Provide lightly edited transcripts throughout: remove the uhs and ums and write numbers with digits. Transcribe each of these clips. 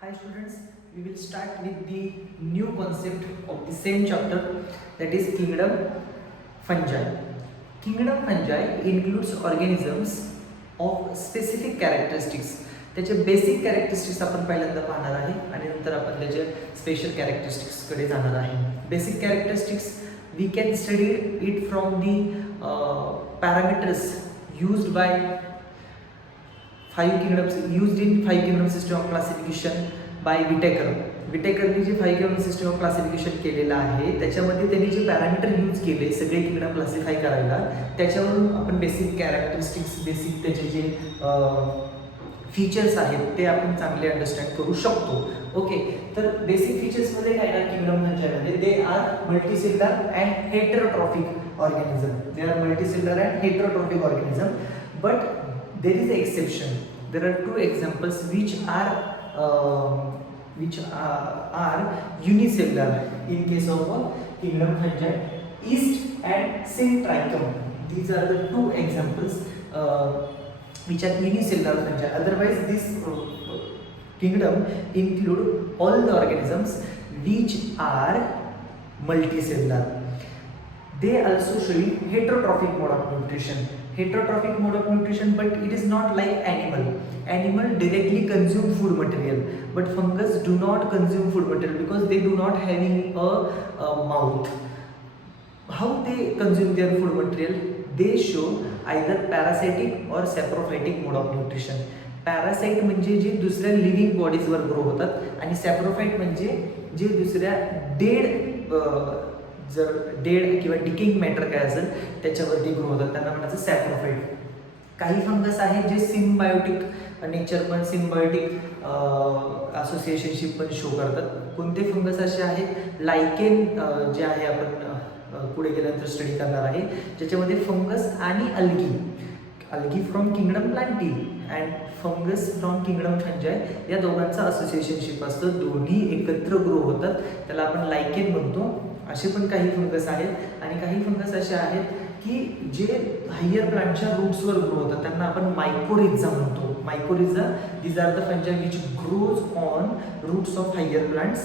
Hi students, we will start with the new concept of the same chapter, that is kingdom fungi. Kingdom fungi includes organisms of specific characteristics. त्याचे basic characteristics आपण पहिल्यांदा पाहणार आहे आणि नंतर आपण त्याचे स्पेशल कॅरेक्टरिस्टिक्सकडे जाणार आहे. Basic characteristics we can study it from the parameters used by used in 5 kingdom system of classification by Whittaker. विटेकरनी जे 5 kingdom system of classification केलेलं आहे त्याच्यामध्ये त्यांनी जे पॅरामीटर यूज केले सगळे किंगडम क्लासिफाय करायला, त्याच्यावरून आपण बेसिक कॅरेक्टरिस्टिक्स, बेसिक त्याचे जे फीचर्स आहेत ते आपण चांगले अंडरस्टँड करू शकतो. ओके, तर बेसिक फीचर्समध्ये काय ना किंगडम फंजामध्ये they are multicellular and heterotrophic organism. They are multicellular and heterotrophic organism, but there is an exception. There are two examples which are unicellular in case of kingdom fungi, yeast and Syntrichum. These are the two examples which are unicellular fungi. Otherwise this kingdom include all the organisms which are multicellular. They also show heterotrophic mode of nutrition. Heterotrophic mode of nutrition, but it is not like animal. Animal directly consume food material, but fungus do not consume food material because they do not having a mouth. How they consume their food material? They show either parasitic or saprophytic mode of nutrition. Parasite म्हणजे जे दुसऱ्या living बॉडीजवर grow होतात आणि सॅप्रोफाइट म्हणजे जे दुसऱ्या जर dead किंवा डिकिंग मॅटर काय असेल त्याच्यावरती ग्रो होतात, त्यांना म्हणायचं सॅप्रोफाइट. काही फंगस आहेत जे सिम्बायोटिक नेचर पण सिम्बायोटिक असोसिएशनशिप पण शो करतात. कोणते फंगस असे आहेत? लायकेन जे आहे आपण पुढे गेल्यानंतर स्टडी करणार आहे, ज्याच्यामध्ये फंगस आणि algae from kingdom Plantae and fungus from kingdom फंजाय या दोघांचं असोसिएशनशिप असतं. दोन्ही एकत्र ग्रो होतात, त्याला आपण लायकेन म्हणतो. असे पण काही फंगस आहेत आणि काही फंगस असे आहेत की जे हायर प्लांटच्या रूट्सवर ग्रो होतात, त्यांना आपण मायकोरिझा म्हणतो. Mycorrhiza these are the fungi which grows on roots of higher plants.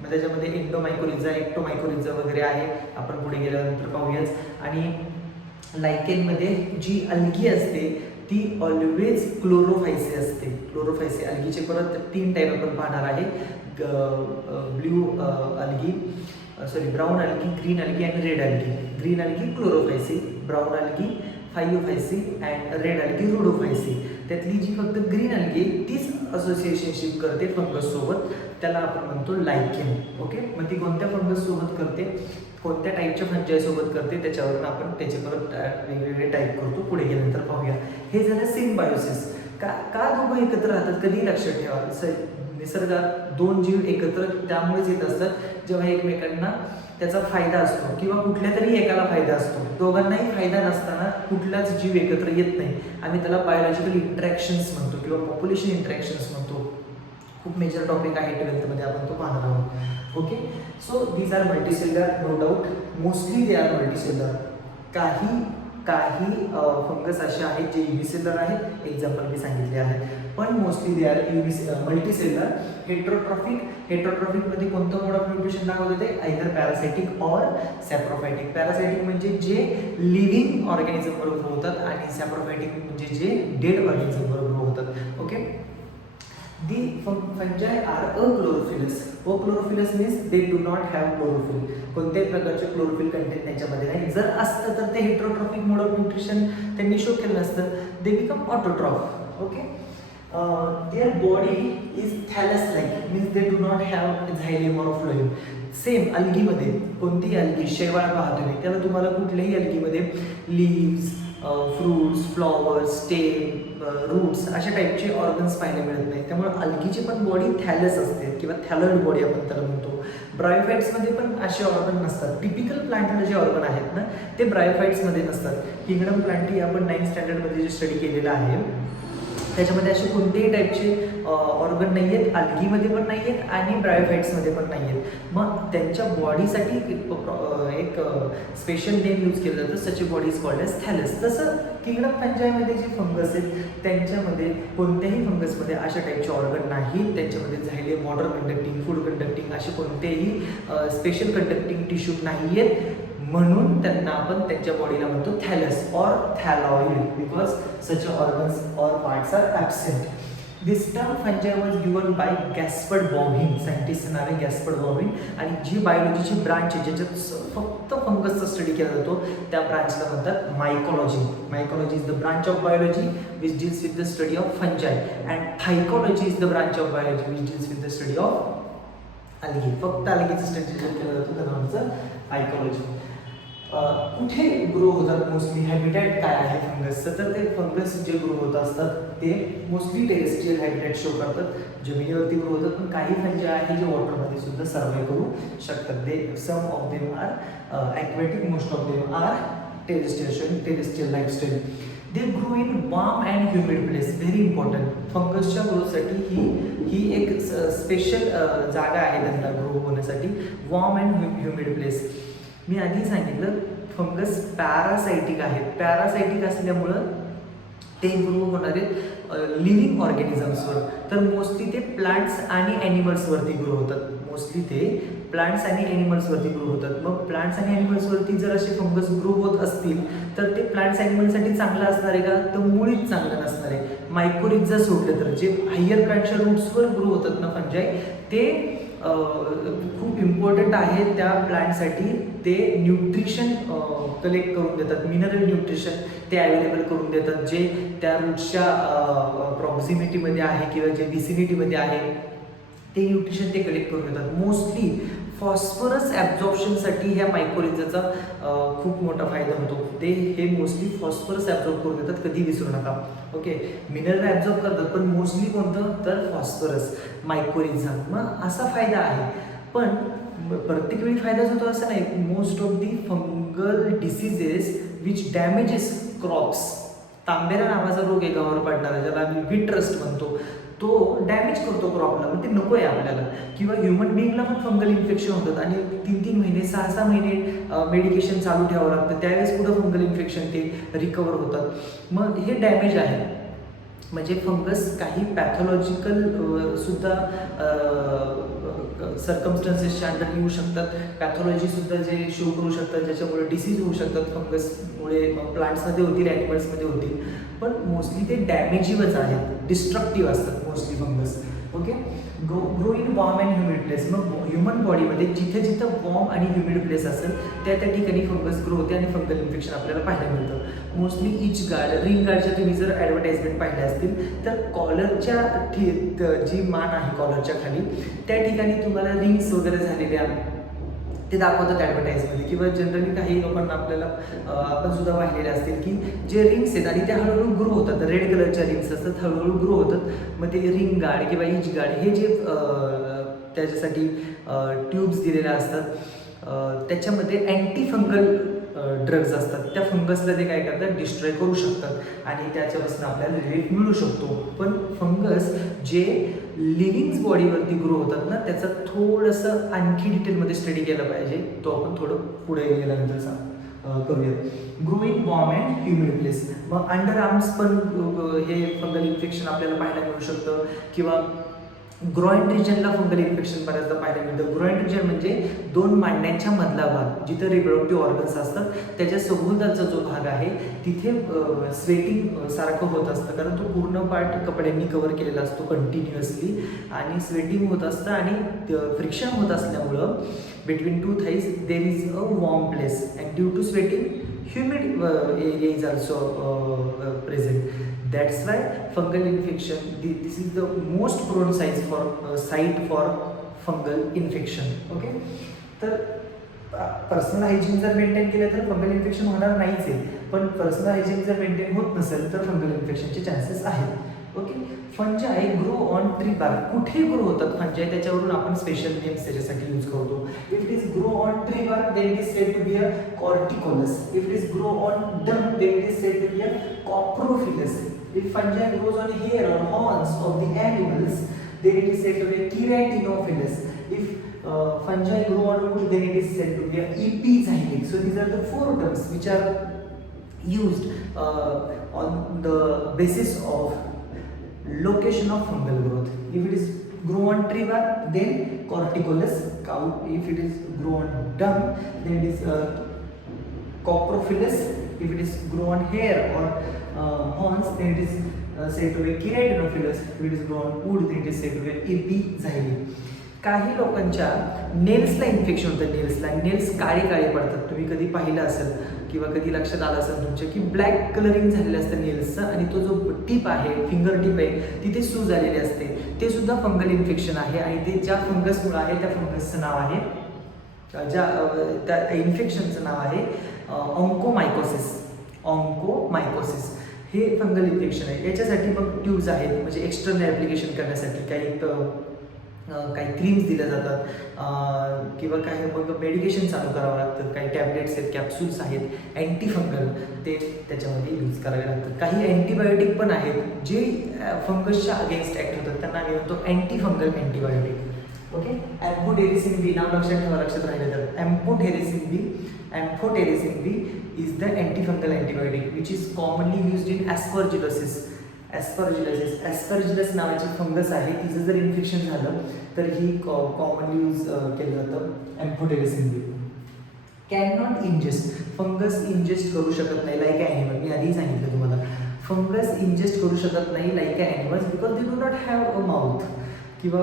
मग त्याच्यामध्ये एक्टोमायकोरिझा, एक्टोमायकोरिझा वगैरे आहे, आपण पुढे गेल्यानंतर पाहूयाच. आणि लायकेनमध्ये जी अल्गी असते ती ऑलवेज क्लोरोफायसी असते. क्लोरोफायसी अल्गीचे परत 3 टाईप आपण पाहणार आहे. Blue algae, brown algae, green algae and red algae. Green algae chlorophyceae, brown algae phaeophyceae and red algae rhodophyceae. त्यातली जी फक्त ग्रीन अल्गी तीच असोसिएशनशिप करते फंगस सोबत, त्याला आपण म्हणतो लायकेन. ओके, मग ती कोणत्या फंगस सोबत करते, कोणत्या टाईपच्या फंजाई सोबत करते, त्याच्यावरून आपण त्याचे परत वेगवेगळे टाईप करतो. पुढे गेल्यानंतर पाहूया. हे झालं सिम्बायोसिस. का दोघं एकत्र राहतात? कधी लक्षात ठेवा, निसर्गात 2 जीव एकत्र त्यामुळेच येत असतात जेव्हा एकमेकांना त्याचा फायदा असतो किंवा कुठल्या तरी एकाला फायदा असतो. दोघांनाही फायदा नसताना कुठलाच जीव एकत्र येत नाही. आम्ही त्याला बायोलॉजिकल इंटरॅक्शन्स म्हणतो किंवा पॉप्युलेशन इंटरॅक्शन्स म्हणतो. खूप मेजर टॉपिक आहे 12th मध्ये, आपण तो पाहणार आहोत. Okay, so these are multicellular, no doubt. Mostly they are multicellular. काही फंगस असे आहेत जे युनिसेल्युलर आहेत, एक्झाम्पल मी सांगितले आहेत, पण मोस्टली दे आर मल्टीसेल्युलर. हेट्रोट्रॉफिकमध्ये कोणतं मोड ऑफ न्यूट्रिशन दाखवतं ते? Either parasitic or saprophytic. Parasitic म्हणजे जे लिव्हिंग ऑर्गॅनिझमवर ग्रो होतात आणि सॅप्रोफायटिक म्हणजे जे डेड ऑर्गॅनिझमवर ग्रो होतात. Okay, the fungi are achlorophyllous. Achlorophyllous means they do not have chlorophyll. कोणत्याही प्रकारचे क्लोरोफिल कंटेंट त्यांच्यामध्ये नाही. जर असतं तर ते हेट्रोट्रॉफिक मोड ऑफ न्यूट्रिशन त्यांनी शो केलं नसतं. They become autotroph. Okay, their body is thallus like, means they do not have xylem or phloem. Same अल्गीमध्ये कोणतीही अल्गी, शेवाळ पाहतो नाही, त्याला तुम्हाला कुठल्याही अल्गीमध्ये leaves, fruits, flowers, stem, roots अशा टाईपचे ऑर्गन्स पाहायला मिळत नाही. त्यामुळे अल्गीची पण बॉडी थॅलस असते किंवा थॅलॉइड बॉडी आपण त्याला म्हणतो. ब्रायोफाइट्समध्ये पण असे ऑर्गन नसतात. टिपिकल प्लांटमध्ये जे ऑर्गन आहेत ना ते ब्रायोफाइट्समध्ये नसतात. किंगडम प्लांटी आपण 9th स्टँडर्डमध्ये जे स्टडी केलेलं आहे त्याच्यामध्ये असे कोणतेही टाईपचे ऑर्गन नाही आहेत, अल्गीमध्ये पण नाही आहेत आणि ब्रायोफाईट्समध्ये पण नाही आहेत. मग त्यांच्या बॉडीसाठी एक स्पेशल नेम यूज केलं जातं, सच बॉडी इज कॉल्ड एज थॅलस. तसं किंगडम फंजायमध्ये जे फंगस आहेत त्यांच्यामध्ये कोणत्याही फंगसमध्ये अशा टाईपचे ऑर्गन नाहीत. त्यांच्यामध्ये झायलेम, वॉटर कंडक्टिंग, फूड कंडक्टिंग असे कोणतेही स्पेशल कंडक्टिंग टिश्यू नाही आहेत. म्हणून त्यांना आपण त्यांच्या बॉडीला म्हणतो thallus or thalloid, because such organs or parts are absent. This term fungi was given by Gaspard Bauhin, scientist नाव आहे गॅस्पर्ड बॉव्हिन. आणि जी बायोलॉजीची ब्रांच आहे ज्याच्यात फक्त फंगसचा स्टडी केला जातो त्या ब्रांचला म्हणतात mycology. Mycology is the branch of biology which deals with the study of fungi, and phycology is the branch of biology which deals with the study of algae. फक्त अल्गीचं स्टडी केलं जातं त्या नावाचं आयकोलॉजी. कुठे ग्रो होतात मोस्टली, हॅबिटॅट काय आहे फंगसचं, तर ते फंगस जे ग्रो होत असतात ते मोस्टली टेरेस्ट्रियल हॅबिटॅट शो करतात, जमिनीवरती ग्रो होतात. पण काही फंज आहे जे वॉटरमध्ये सुद्धा सर्वाइव्ह करू शकतात. They some of them are aquatic, most of them are terrestrial lifestyle. They grow in warm and humid place, very important. फंगसच्या ग्रोथसाठी ही एक स्पेशल जागा आहे त्यांना ग्रो होण्यासाठी, वॉर्म अँड ह्युमिड प्लेस. मी आधी सांगितलं फंगस पॅरासायटिक आहे. पॅरासायटिक असल्यामुळं ते ग्रो होणारे लिव्हिंग ऑर्गॅनिझम्सवर, तर मोस्टली ते प्लांट्स आणि ॲनिमल्सवरती ग्रो होतात. मोस्टली ते प्लांट्स आणि ॲनिमल्सवरती ग्रो होतात. मग प्लांट्स आणि ॲनिमल्सवरती जर असे फंगस ग्रो होत असतील तर ते प्लांट्स ॲनिमलसाठी चांगलं असणार आहे का, तर मुळीच चांगलं नसणार आहे. मायकोरिज जर सोडलं तर जे हायर प्लांटच्या रूट्सवर ग्रो होतात ना फंजाय, ते खूप इम्पॉर्टंट आहे त्या प्लांटसाठी. ते न्यूट्रिशन कलेक्ट करून देतात, मिनरल न्यूट्रिशन ते अवेलेबल करून देतात जे त्या रूट्सच्या प्रॉक्झिमिटीमध्ये आहे किंवा जे विसिनिटीमध्ये आहे ते न्यूट्रिशन ते कलेक्ट करून देतात. मोस्टली फॉस्फरस ॲब्झॉर्प्शनसाठी ह्या मायकोरिजाचा खूप मोठा फायदा होतो. ते हे मोस्टली फॉस्फरस ॲब्झॉर्ब करून देतात, कधी विसरू नका. ओके, मिनरल ॲब्झॉर्ब करतात पण मोस्टली कोणतं, तर फॉस्फरस मायकोरिजा. मग असा फायदा आहे. पण प्रत्येक वेळी फायदाच होतो असं नाही. Most of the fungal diseases which damages crops, तांबेरा नावाचा रोग आहे गावावर पडणारा ज्याला आम्ही व्हीट रस्ट म्हणतो, तो डॅमेज करतो क्रॉपला, मग ते नको आहे आपल्याला. किंवा ह्युमन बिईंगला पण फंगल इन्फेक्शन होतात आणि 3-3 महिने 6-6 महिने मेडिकेशन चालू ठेवावं लागतं, त्यावेळेस पुढं फंगल इन्फेक्शन ते रिकवर होतात. मग हे डॅमेज आहे. म्हणजे फंगस काही पॅथॉलॉजिकल सुद्धा सर्कमस्टन्सेसच्या अंडर येऊ शकतात, पॅथॉलॉजीसुद्धा जे शो करू शकतात ज्याच्यामुळे डिसीज होऊ शकतात फंगसमुळे. प्लांट्समध्ये होतील, ॲनिमल्समध्ये होतील, पण मोस्टली ते डॅमेजिवच आहेत, डिस्ट्रक्टिव्ह असतात mostly fungus. Okay, grow in warm and humid place. मग ह्युमन बॉडीमध्ये जिथे जिथं वॉर्म आणि ह्युमिड प्लेस असेल त्या ठिकाणी फंगस ग्रो होते आणि फंगल इन्फेक्शन आपल्याला पाहायला मिळतं. मोस्टली इच गार्ड, रिंग गार्डच्या तुम्ही जर ॲडव्हर्टाइजमेंट पाहिल्या असतील तर कॉलरच्या जी मान आहे कॉलरच्या खाली त्या ठिकाणी तुम्हाला रिंग्स वगैरे झालेल्या ते दाखवतात ॲडव्हर्टाईजमध्ये. किंवा जनरली काही लोकांना आपल्याला आपण सुद्धा पाहिलेले असतील की जे रिंग्स आहेत आणि त्या हळूहळू ग्रो होतात, रेड कलरच्या रिंग्स असतात, हळूहळू ग्रो होतात. मग ते रिंग गार्ड किंवा इच गार्ड हे जे त्याच्यासाठी ट्यूब्स दिलेल्या असतात त्याच्यामध्ये अँटी फंगल ड्रग्ज असतात. त्या फंगसला ते काय करतात, डिस्ट्रॉय करू शकतात आणि त्याच्यापासून आपल्याला रिलीफ मिळू शकतो. पण फंगस जे लिव्हिंग बॉडीवरती ग्रो होतात ना त्याचं थोडंसं आणखी डिटेलमध्ये स्टडी केलं पाहिजे, तो आपण थोडं पुढे गेल्यानंतर करूया. Grow in warm and humid place. मग अंडर आर्म्स पण हे फंगल इन्फेक्शन आपल्याला पाहायला मिळू शकतं. किंवा ग्रॉइन रिजनला फंगल इन्फेक्शन बऱ्याचदा पाहायला मिळतं. ग्रॉइन रिजन म्हणजे 2 मांड्यांच्या मधला भाग जिथं रिप्रोडक्टिव्ह ऑर्गन्स असतात त्याच्या सभोवतालचा जो भाग आहे तिथे स्वेटिंग सारखं होत असतं, कारण तो पूर्ण पार्ट कपड्यांनी कव्हर केलेला असतो कंटिन्युअसली आणि स्वेटिंग होत असतं आणि फ्रिक्शन होत असल्यामुळं between 2 thighs there is a warm place and due to sweating humid area is also present. That's why fungal infection, this is the most prone site for fungal infection. Okay, तर personal hygiene जर maintain केलं तर fungal infection होणार नाहीच आहे, पण personal hygiene जर maintain होत नसेल तर फंगल इन्फेक्शनचे चान्सेस आहेत. Okay, fungi grow on tree bark. कुठे ग्रो होतात फंजाय त्याच्यावरून आपण स्पेशल नेम्स त्याच्यासाठी यूज करतो. If it is grow on tree bark then it is said to be a corticolous. If it is grow on dung then it is said to be a coprophilous. If fungi grows on hair or horns of the animals, then it is said to be a keratinophilous. If fungi grow on wood, then it is said to be a epizyllic. So these are the four terms which are used on the basis of location of fungal growth. If it is grow on tree bark, then corticolous cow. If it is grow on dung, then it is coprophilous. If it is grow on hair or horns, then it is said to be keratinophilous. If it is grow on wood, then it is said to be epizyllic. काही लोकांच्या नेल्सला infection होतं. Nails काळे काळे पडतात. तुम्ही कधी पाहिलं असेल किंवा कधी लक्षात आलं असेल तुमच्या की ब्लॅक कलरिंग झालेलं असतं नेल्सचं, आणि तो जो टिप आहे, फिंगर टिप आहे, तिथे सूज आलेली असते. ते सुद्धा फंगल इन्फेक्शन आहे, आणि ते ज्या फंगसमुळे आहे त्या फंगसचं नाव आहे, त्या इन्फेक्शनचं नाव आहे ऑन्कोमायकोसिस. ऑन्कोमायकोसिस हे फंगल इन्फेक्शन आहे. याच्यासाठी मग ट्यूब्स आहेत, म्हणजे एक्सटर्नल ॲप्लिकेशन करण्यासाठी काही क्रीम्स दिल्या जातात, किंवा काही मग मेडिकेशन चालू करावं लागतं. काही टॅबलेट्स आहेत, कॅप्सूल्स आहेत, अँटीफंगल, ते त्याच्यामध्ये यूज करावे लागतात. काही अँटीबायोटिक पण आहेत जे फंगसच्या अगेन्स्ट ॲक्ट होतात, त्यांना आम्ही म्हणतो antifungal antibiotic. Okay, amphotericin B नाव लक्षात ठेवा, लक्षात राहिलं तर amphotericin B is the antifungal antibiotic which is commonly used in aspergillosis. Aspergillus नावाची फंगस आहे, तिचं जर इन्फेक्शन झालं तर ही कॉमनली यूज केलं जातं amphotericin B. Can not ingest, fungus ingest करू शकत नाही लाईक ॲनिमल. मी आधी सांगितलं तुम्हाला, फंगस इंजेस्ट करू शकत नाही like animals because they do not have a mouth. किंवा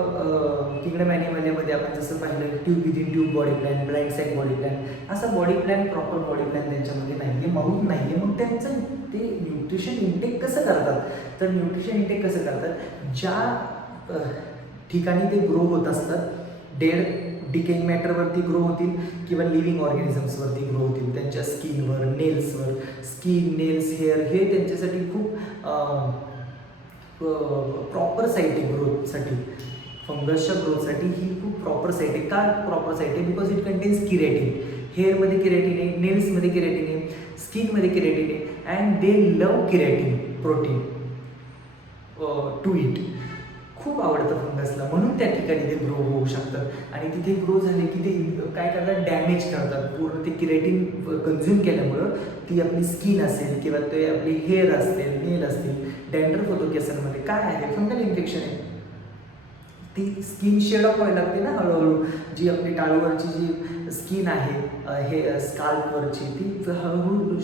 किंगडम ॲनिमलमध्ये आपण जसं पाहिलं tube within tube body plan, blind side body plan, असं body plan, proper body plan त्यांच्यामध्ये नाही आहे, माउथ नाही आहे. मग त्यांचं ते न्यूट्रिशन इंटेक कसं करतात? तर न्यूट्रिशन इंटेक कसं करतात, ज्या ठिकाणी ते ग्रो होत असतात, डिकेइंग मॅटरवरती ग्रो होतील किंवा लिव्हिंग ऑर्गॅनिझम्सवरती ग्रो होतील, त्यांच्या स्किनवर, नेल्सवर. स्किन, नेल्स, हेअर हे त्यांच्यासाठी खूप प्रॉपर साईट आहे ग्रोथसाठी. फंगसच्या ग्रोथसाठी ही खूप प्रॉपर साईट आहे. का प्रॉपर साईट आहे? Because it contains keratin. हेअरमध्ये किरेटिन आहे, नेल्समध्ये किरेटिन आहे, स्किनमध्ये किरेटिन आहे, and they love keratin protein to it. खूप आवडतं फंगसला, म्हणून त्या ठिकाणी ते ग्रो होऊ शकतात. आणि तिथे ग्रो झाले की ते काय करतात, डॅमेज करतात पूर्ण. ते किरेटिन कन्झ्युम केल्यामुळं ती आपली स्किन असेल किंवा ते आपली हेअर असतील, नेल असतील, डॅन्ड्रफ होतो केसांमध्ये. काय आहे? फंगल इन्फेक्शन आहे. ती स्किन शेड ऑफ व्हायला लागते ना हळूहळू. जी आपली टाळूवरची जी स्किन आहे, हे स्काल्पवरची, ती हळूहळू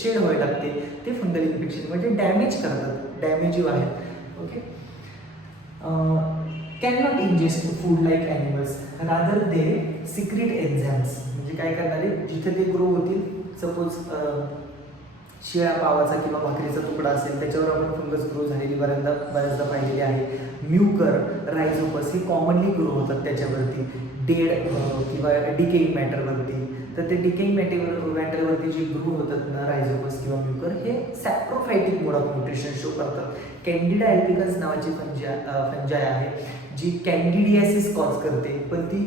शेड व्हायला लागते. ते फंगल इन्फेक्शन म्हणजे डॅमेज करतात, डॅमेजिव्ह आहेत. Okay, cannot ingest food like animals, rather they secret enzymes. म्हणजे काय करणारे, जिथे ते ग्रो होतील, सपोज शिळ्या पावाचा किंवा भाकरीचा तुकडा असेल, त्याच्यावर आपण फंगस ग्रो झालेली बऱ्याचदा पाहिलेली आहे. म्युकर, रायझोपस हे कॉमनली ग्रो होतात त्याच्यावरती, डेड किंवा डिकेइंग मॅटरवरती. तर ते डिकेइंग मॅटरवरती जे ग्रो होतात ना, रायझोपस किंवा म्युकर, हे सॅप्रोफायटिक मोड ऑफ न्यूट्रिशन शो करतात. कॅन्डिडा अल्पिकन्स नावाची फंजाय आहे जी कॅन्डिडियासिस कॉज करते, पण ती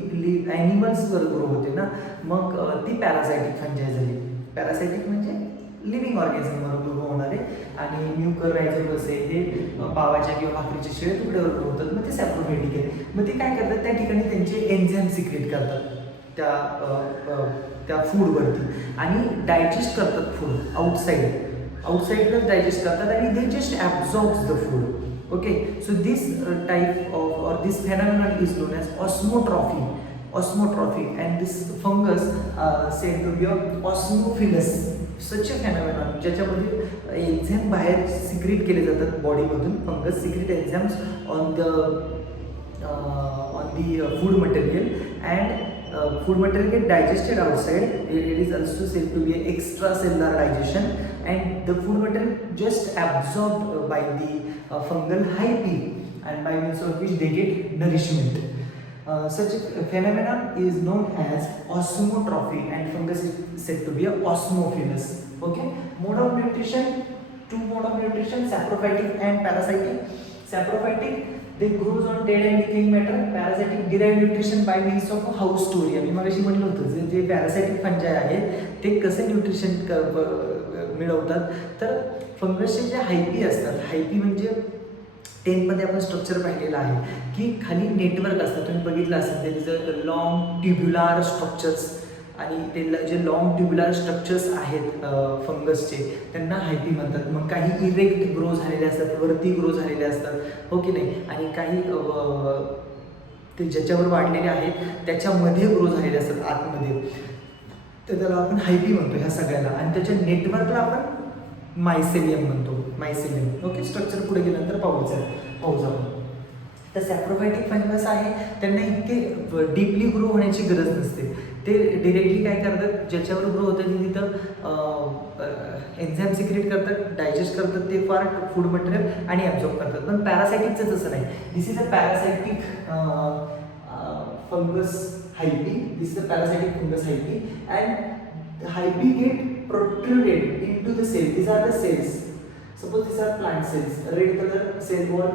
ॲनिमल्सवर ग्रो होते ना, मग ती पॅरासायटिक फंजाय झाली. पॅरासायटिक म्हणजे लिव्हिंग ऑर्गॅनिझमवर ग्रो होणारे. आणि म्युकर, रायझोपस हे पावाच्या किंवा भाकरीच्या शिळे तुकड्यावर ग्रो होतात, मग ते सॅप्रोफायटिक आहे. मग ते काय करतात, त्या ठिकाणी त्यांचे एन्झाइम सिक्रेट करतात त्या फूडवरती, आणि डायजेस्ट करतात फूड आउटसाईडलाच डायजेस्ट करतात, आणि they just absorbs the food. Okay, so this type of or this phenomenon is known as osmotrophy, and this fungus said to be osmophilous. such a phenomenon ज्याच्यामध्ये enzyme बाहेर secrete केले जातात बॉडीमधून. Fungus secrete enzymes on the food material, and food material get digested outside. It is also said to be an extracellular digestion, and the food material just absorbed by the fungal hyphae, and by means of which they get nourishment. Such a phenomenon is known as osmotrophy, and fungus is said to be a osmophilous. Okay, mode of nutrition, two mode of nutrition, saprophytic and parasitic. Saprophytic, they grows on dead and decaying matter. Parasitic derive nutrition by means of house story. मी मगाशी म्हटलं होतं जे parasitic फंजाय आहेत ते कसे nutrition मिळवतात, तर फंगसचे जे हायपी असतात, हायपी म्हणजे 10मध्ये आपण स्ट्रक्चर पाहिलेलं आहे की खाली नेटवर्क असतं, तुम्ही बघितलं असेल ते तिचं लॉंग ट्युब्युलार स्ट्रक्चर्स, आणि ते जे लॉंग ट्युब्युलर स्ट्रक्चर्स आहेत फंगसचे त्यांना हायपी म्हणतात. मग काही इरेक्ट ग्रो झालेले असतात, वरती ग्रो झालेले असतात, हो की नाही, आणि काही ते ज्याच्यावर वाढलेले आहेत त्याच्यामध्ये ग्रो झालेले असतात आतमध्ये, तर त्याला आपण हायपी म्हणतो ह्या सगळ्याला. आणि त्याच्या नेटवर्कला आपण मायसेलियम म्हणतो, मायसेलियम. ओके, स्ट्रक्चर पुढे गेल्यानंतर पाहूच आपण. तर सॅप्रोफायटिक फंगस आहे त्यांना इतके डीपली ग्रो होण्याची गरज नसते. ते डिरेक्टली काय करतात, ज्याच्यावर ग्रो होतं ते तिथं एन्झाईम सिक्रेट करतात, डायजेस्ट करतात ते पार्ट फूड मटेरियल आणि ॲब्झॉर्ब करतात. पण पॅरासायटिकचं तसं नाही. This is a parasitic fungus hyphae, this is a parasitic fungus hyphae, and hyphae get protruded into the cell. These are the cells. Suppose these are plant cells. Red color cell wall,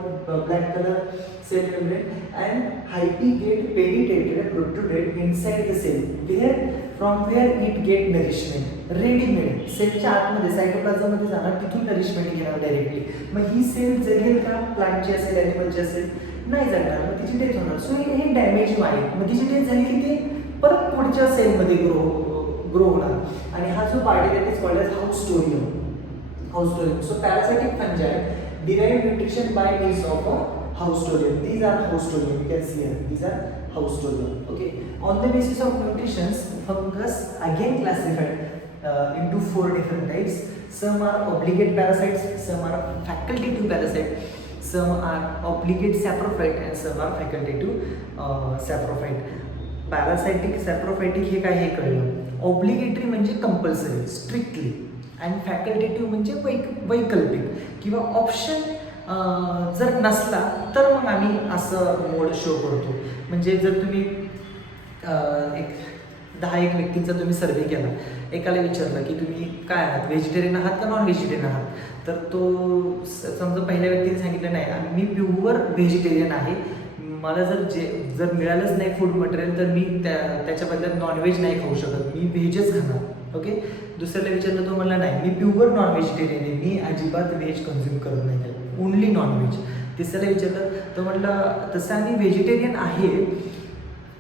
black color cell membrane, and hyphae get penetrated and protruded inside the cell. From where it get nourishment. Ready-made. सेलच्या आतमध्ये cytoplasm मध्ये जाणार, तिथून nourishment घेणार directly. मग ही sale जगेल का? प्लांटची असेल, ॲनिमलची असेल, नाही जगणार, मग तिची डेथ होणार. सो हे डॅमेज आहे. मग तिची डेथ झाली की ते परत पुढच्या सेलमध्ये ग्रो होणार. आणि हा जो पार्ट आहे is called as haustorium. So parasitic fungi derive nutrition by means of a haustorium. These are haustorium. You can see here. These are haustorium. Okay. On the basis of nutrition, fungus again classified into 4 different types. Some are obligate parasites, some are facultative parasites, some are obligate saprophyte, and some are facultative saprophyte. Parasitic, saprophytic हे काय हे कळलं. Obligatory म्हणजे compulsory, strictly, आणि फॅकल्टेटिव्ह म्हणजे वैकल्पिक किंवा option जर नसला तर मग आम्ही असं मोड शो करतो. म्हणजे जर तुम्ही एक 10 व्यक्तींचा तुम्ही सर्वे केला, एकाला विचारलं की तुम्ही काय आहात, व्हेजिटेरियन आहात का नॉन व्हेजिटेरियन आहात, तर तो समजा पहिल्या व्यक्तीने सांगितलं नाही मी प्युअर व्हेजिटेरियन आहे, मला जर मिळालंच नाही फूड मटेरियल तर मी त्याच्याबद्दल नॉनव्हेज नाही खाऊ शकत, मी व्हेजच खाणार. ओके. दुसऱ्याला विचारलं, तो म्हणला नाही मी प्युअर नॉन व्हेजिटेरियन आहे, मी अजिबात व्हेज कन्झ्युम करत नाही, ओनली नॉनव्हेज. तिसऱ्याला विचारलं, तो म्हटला तसं आम्ही व्हेजिटेरियन आहे,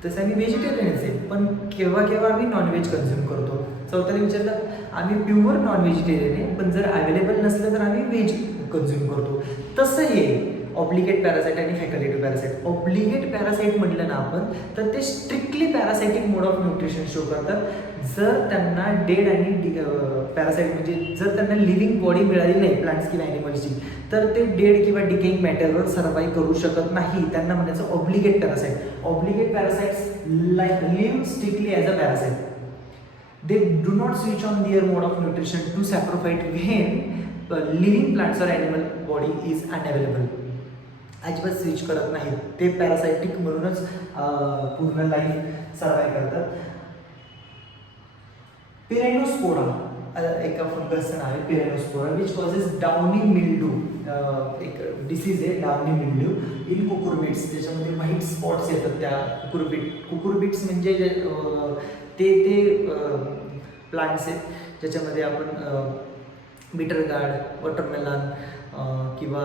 तसं आम्ही व्हेजिटेरियनच आहे, पण केव्हा केव्हा आम्ही नॉनव्हेज कन्झ्युम करतो. चौथ्याला विचारलं, आम्ही प्युअर नॉन व्हेजिटेरियन आहे, पण जर अवेलेबल नसलं तर आम्ही व्हेज कन्झ्युम करतो. तसं हे ऑब्लिगेट पॅरासाइट आणि फॅकल्टेटिव्ह पॅरासाइट. ऑब्लिगेट पॅरासाइट म्हटलं ना आपण तर ते strictly parasitic mode of nutrition show करतात. जर त्यांना डेड आणि पॅरासाइट म्हणजे जर त्यांना लिव्हिंग बॉडी मिळाली नाही प्लांट्स किंवा ॲनिमल्सची, तर ते डेड किंवा डिकेइंग मॅटरवर सर्वाईव्ह करू शकत नाही. त्यांना म्हणायचं obligate parasite. Obligate parasites live strictly as a parasite. They do not switch on their mode of nutrition to saprophyte when living plants or animal body is unavailable. अजिबात switch करत नाहीत, ते parasitic म्हणूनच पूर्ण लाईफ सर्वाईव्ह करतात. पिरॅनोस्पोरा एका फंगसचं नाव आहे पिरॅनोस्पोरा, which causes downy mildew. एक डिसीज आहे डाउनी मिल्ड्यू इन कुकुरबिट्स. त्याच्यामध्ये व्हाईट स्पॉट्स येतात त्या कुकुरबिट्स म्हणजे ते प्लांट्स आहेत ज्याच्यामध्ये आपण बिटर गार्ड, वॉटरमेलन किंवा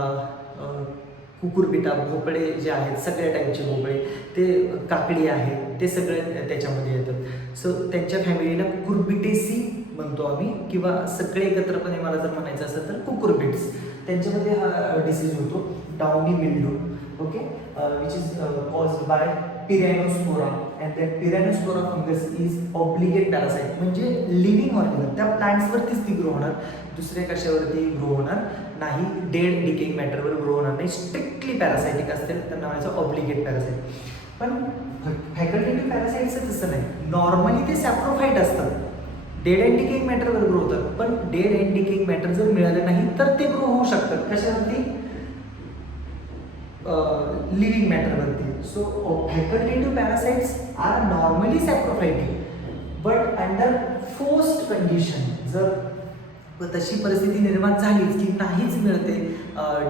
कुकुरबिटा, भोपळे जे आहेत सगळ्या टाईपचे भोपळे, ते काकडी आहेत, ते सगळे त्याच्यामध्ये येतात. सो त्यांच्या फॅमिलीला कुकुरबिटेसी म्हणतो आम्ही, किंवा सगळे एकत्रपणे मला जर म्हणायचं असेल तर कुकुरबिट्स. त्यांच्यामध्ये हा डिसीज होतो downy mildew. Okay. Which is caused by peronospora, and that peronospora fungus is obligate parasite. म्हणजे लिव्हिंग ऑर्गॅनिझम, त्या प्लांट्सवरतीच ती ग्रो होणार, दुसऱ्या कशावरती ग्रो होणार नाही, डेड डिकेइंग मॅटरवर ग्रो होणार नाही. स्ट्रिक्टली पॅरासायटिक असतील तर नावाचं ऑब्लिगेट पॅरासाइट. पण फॅकल्टेटिव्ह पॅरासाइट्सचं तसं नाही, नॉर्मली ते सॅप्रोफाईट असतात, डेड अँड डिकेइंग मॅटरवर ग्रो होतात. पण डेड अँड डिकेइंग मॅटर जर मिळालं नाही तर ते ग्रो होऊ शकतात कशावरती, लिव्हिंग मॅटरवरती. So facultative parasites are normally saprophytic, but under forced condition, जर तशी परिस्थिती निर्माण झालीच की नाहीच मिळते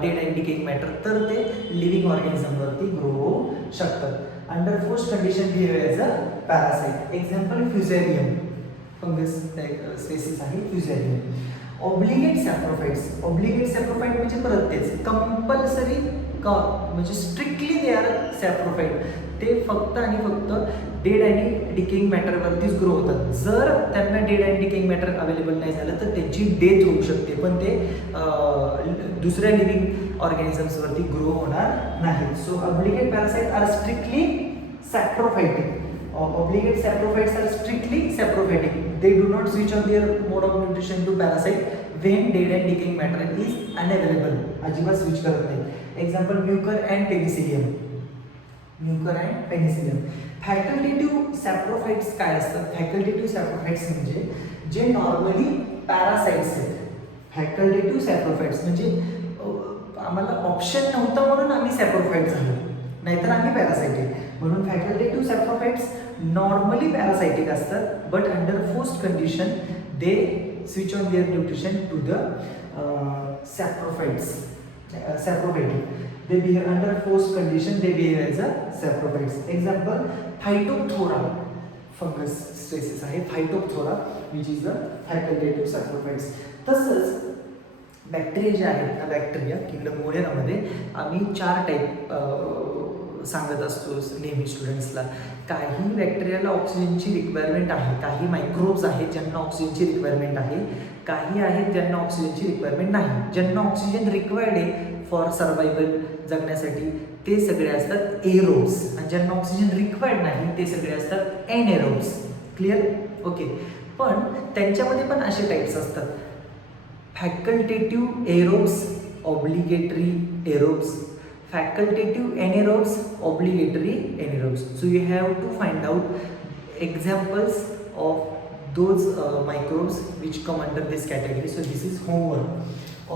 डेड अँड डिकेइंग मॅटर, तर ते लिव्हिंग ऑर्गॅनिझमवरती ग्रो होऊ शकतात. Under forced condition behave as a parasite. Example fusarium fungus species आहे फ्युझेरियम. ऑब्लिगेट सॅप्रोफाइट्स. ऑब्लिगेट सॅप्रोफाइट म्हणजे परत तेच कंपल्सरी म्हणजे स्ट्रिक्टली दे आर सॅप्रोफाईट. ते फक्त आणि फक्त डेड आणि डिकेइंग मॅटरवरतीच ग्रो होतात. जर त्यांना डेड आणि डिकेइंग मॅटर अवेलेबल नाही झालं तर त्यांची डेथ होऊ शकते, पण ते दुसऱ्या लिव्हिंग ऑर्गॅनिझम्सवरती ग्रो होणार नाही. So obligate parasite are strictly saprophytic. Obligate saprophytes are strictly saprophytic. They do not switch on their mode of nutrition to parasite when dead and decaying matter is unavailable. अजिबात switch करत नाही. Example mucor and penicillium. Mucor and penicillium. Facultative saprophytes काय असतात? फॅकल्टेटिव्ह सॅप्रोफाइट्स म्हणजे जे normally parasites आहेत. फॅकल्टेटिव्ह सॅप्रोफाइट्स म्हणजे आम्हाला ऑप्शन नव्हतं म्हणून आम्ही सॅप्रोफाइट झालो, नाहीतर आम्ही पॅरासाइट आहे. म्हणून फॅकल्टेटिव्ह सॅप्रोफाइट्स नॉर्मली पॅरासाइटिक असतात, but under forced condition they switch on their nutrition to the saprophytes. Saprophytic. They behave under forced condition, they behave as a saprophytes. Example phytophthora fungus stresses आहे. Phytophthora which is the facultative saprophytes. तसंच bacteria जे आहेत ना, bacteria kingdom मोनेरामध्ये आम्ही 4 type सांगत असतो नेहमी स्टुडंट्सला. काही बॅक्टेरियाला ऑक्सिजनची रिक्वायरमेंट आहे, काही मायक्रोब्स आहेत ज्यांना ऑक्सिजनची रिक्वायरमेंट आहे, काही आहेत ज्यांना ऑक्सिजनची रिक्वायरमेंट नाही. ज्यांना ऑक्सिजन रिक्वायर्ड आहे फॉर सर्वायवल जगण्यासाठी ते सगळे असतात एरोब्स, आणि ज्यांना ऑक्सिजन रिक्वायर्ड नाही ते सगळे असतात एनएरोब्स. क्लिअर? ओके. पण त्यांच्यामध्ये पण असे टाईप्स असतात. Facultative aerobes, obligatory aerobes, facultative anaerobes, obligatory anaerobes. So you have to find out examples of those microbes which come under this category. So this is homework.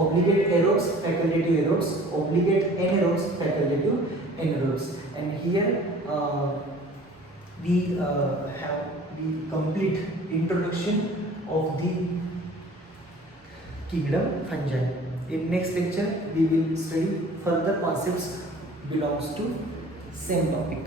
Obligate aerobes, facultative aerobes, obligate anaerobes, facultative anaerobes. And here we have the complete introduction of the kingdom fungi. In next lecture we will study further concepts belongs to same topic.